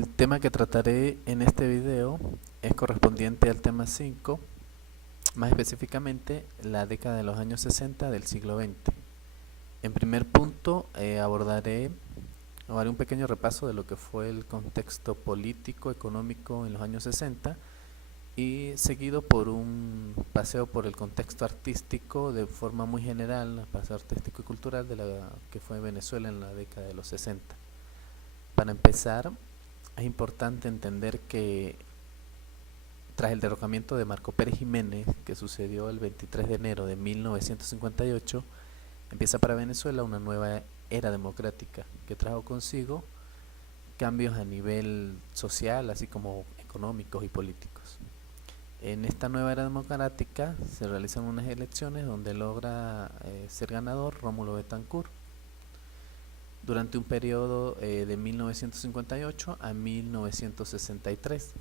El tema que trataré en este video es correspondiente al tema 5, más específicamente la década de los años 60 del siglo XX. En primer punto haré un pequeño repaso de lo que fue el contexto político, económico en los años 60 y seguido por un paseo por el contexto artístico de forma muy general, paseo artístico y cultural de la que fue Venezuela en la década de los 60. Para empezar, es importante entender que tras el derrocamiento de Marco Pérez Jiménez, que sucedió el 23 de enero de 1958, empieza para Venezuela una nueva era democrática que trajo consigo cambios a nivel social, así como económicos y políticos. En esta nueva era democrática se realizan unas elecciones donde logra ser ganador Rómulo Betancourt durante un periodo de 1958 a 1963.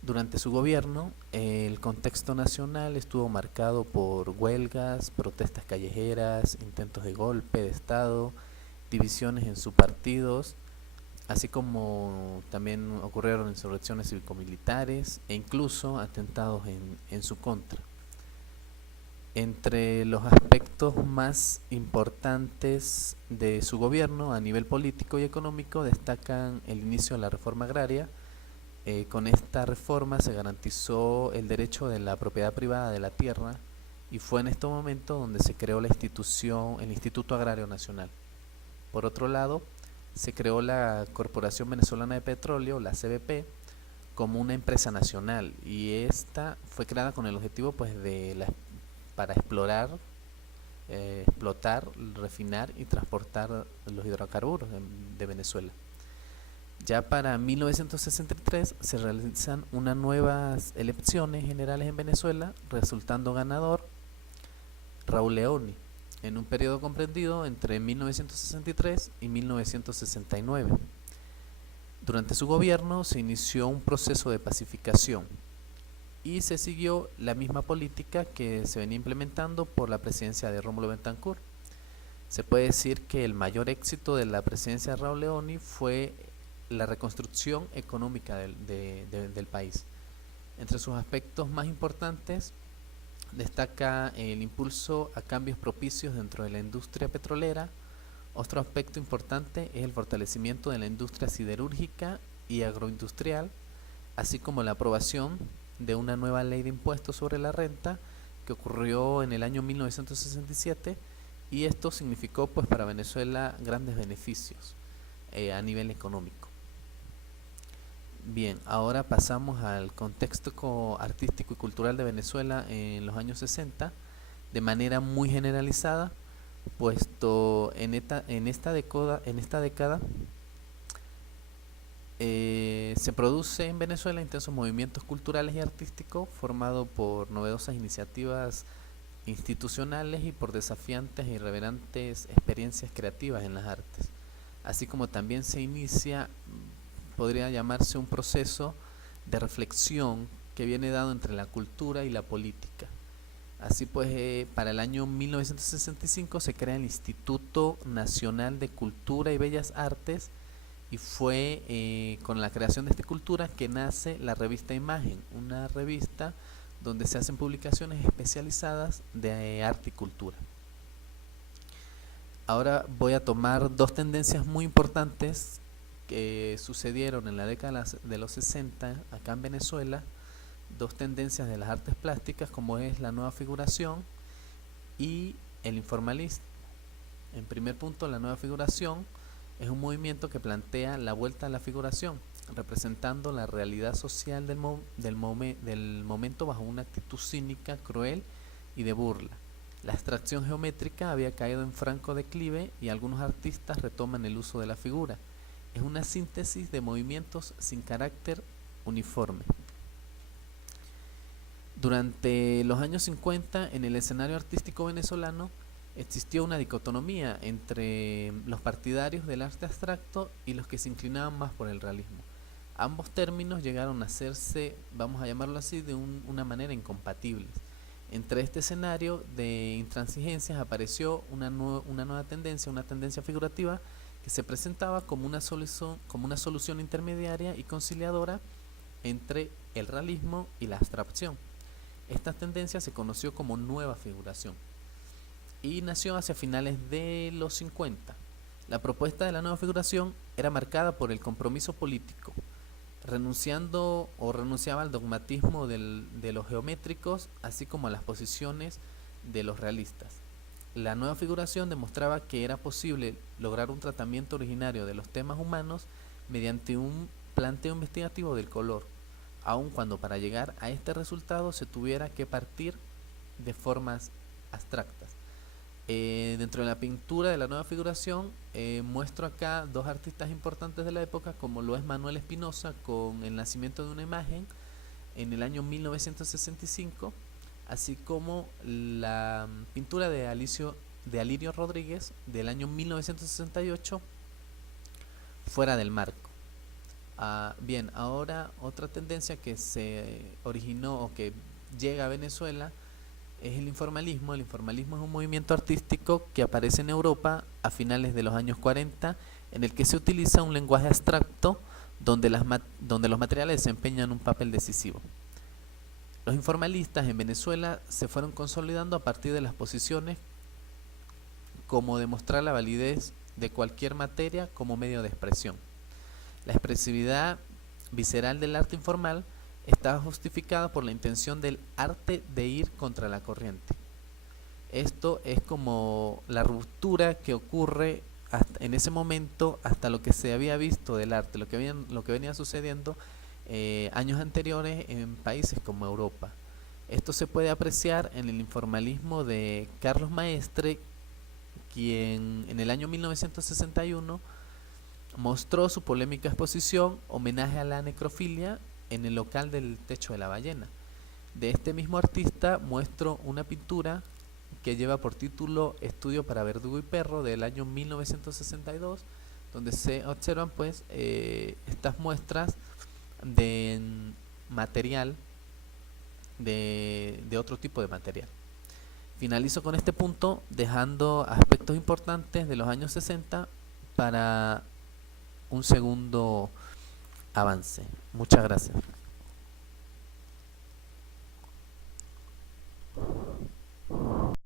Durante su gobierno, el contexto nacional estuvo marcado por huelgas, protestas callejeras, intentos de golpe de Estado, divisiones en subpartidos, así como también ocurrieron insurrecciones cívico-militares e incluso atentados en su contra. Entre los aspectos más importantes de su gobierno a nivel político y económico destacan el inicio de la reforma agraria. Con esta reforma se garantizó el derecho de la propiedad privada de la tierra y fue en este momento donde se creó la institución, el Instituto Agrario Nacional. Por otro lado, se creó la Corporación Venezolana de Petróleo, la CBP, como una empresa nacional, y esta fue creada con el objetivo para explotar, refinar y transportar los hidrocarburos de Venezuela. Ya para 1963 se realizan unas nuevas elecciones generales en Venezuela, resultando ganador Raúl Leoni, en un periodo comprendido entre 1963 y 1969. Durante su gobierno se inició un proceso de pacificación y se siguió la misma política que se venía implementando por la presidencia de Rómulo Betancourt. Se puede decir que el mayor éxito de la presidencia de Raúl Leoni fue la reconstrucción económica del país. Entre sus aspectos más importantes destaca el impulso a cambios propicios dentro de la industria petrolera. Otro aspecto importante es el fortalecimiento de la industria siderúrgica y agroindustrial, así como la aprobación de una nueva ley de impuestos sobre la renta que ocurrió en el año 1967, y esto significó para Venezuela grandes beneficios a nivel económico. Bien, ahora pasamos al contexto artístico y cultural de Venezuela en los años 60 de manera muy generalizada, puesto en esta década se produce en Venezuela intensos movimientos culturales y artísticos formados por novedosas iniciativas institucionales y por desafiantes e irreverentes experiencias creativas en las artes, así como también se inicia, podría llamarse, un proceso de reflexión que viene dado entre la cultura y la política. Así pues, para el año 1965 se crea el Instituto Nacional de Cultura y Bellas Artes, y fue con la creación de esta cultura que nace la revista Imagen, una revista donde se hacen publicaciones especializadas de arte y cultura. Ahora voy a tomar dos tendencias muy importantes que sucedieron en la década de los 60 acá en Venezuela, dos tendencias de las artes plásticas, como es la nueva figuración y el informalismo. En primer punto, la nueva figuración es un movimiento que plantea la vuelta a la figuración, representando la realidad social del momento bajo una actitud cínica, cruel y de burla. La abstracción geométrica había caído en franco declive y algunos artistas retoman el uso de la figura. Es una síntesis de movimientos sin carácter uniforme. Durante los años 50, en el escenario artístico venezolano, existió una dicotomía entre los partidarios del arte abstracto y los que se inclinaban más por el realismo. Ambos términos llegaron a hacerse, vamos a llamarlo así, de una manera incompatibles. Entre este escenario de intransigencias apareció una nueva tendencia, una tendencia figurativa que se presentaba como una solución intermediaria y conciliadora entre el realismo y la abstracción. Esta tendencia se conoció como nueva figuración y nació hacia finales de los 50. La propuesta de la nueva figuración era marcada por el compromiso político, renunciaba al dogmatismo de los geométricos, así como a las posiciones de los realistas. La nueva figuración demostraba que era posible lograr un tratamiento originario de los temas humanos mediante un planteo investigativo del color, aun cuando para llegar a este resultado se tuviera que partir de formas abstractas. Dentro de la pintura de la nueva figuración muestro acá dos artistas importantes de la época, como lo es Manuel Espinosa con El nacimiento de una imagen en el año 1965, así como la pintura de Alirio Rodríguez del año 1968, Fuera del marco. Bien, ahora otra tendencia que se originó o que llega a Venezuela es el informalismo. El informalismo es un movimiento artístico que aparece en Europa a finales de los años 40, en el que se utiliza un lenguaje abstracto donde los materiales desempeñan un papel decisivo. Los informalistas en Venezuela se fueron consolidando a partir de las posiciones como demostrar la validez de cualquier materia como medio de expresión. La expresividad visceral del arte informal estaba justificada por la intención del arte de ir contra la corriente. Esto es como la ruptura que ocurre en ese momento hasta lo que se había visto del arte, lo que venía sucediendo años anteriores en países como Europa. Esto se puede apreciar en el informalismo de Carlos Maestre, quien en el año 1961 mostró su polémica exposición Homenaje a la necrofilia en el local del Techo de la Ballena. De este mismo artista muestro una pintura que lleva por título Estudio para Verdugo y Perro del año 1962, donde se observan pues estas muestras de material, de otro tipo de material. Finalizo con este punto dejando aspectos importantes de los años 60 para un segundo avance. Muchas gracias.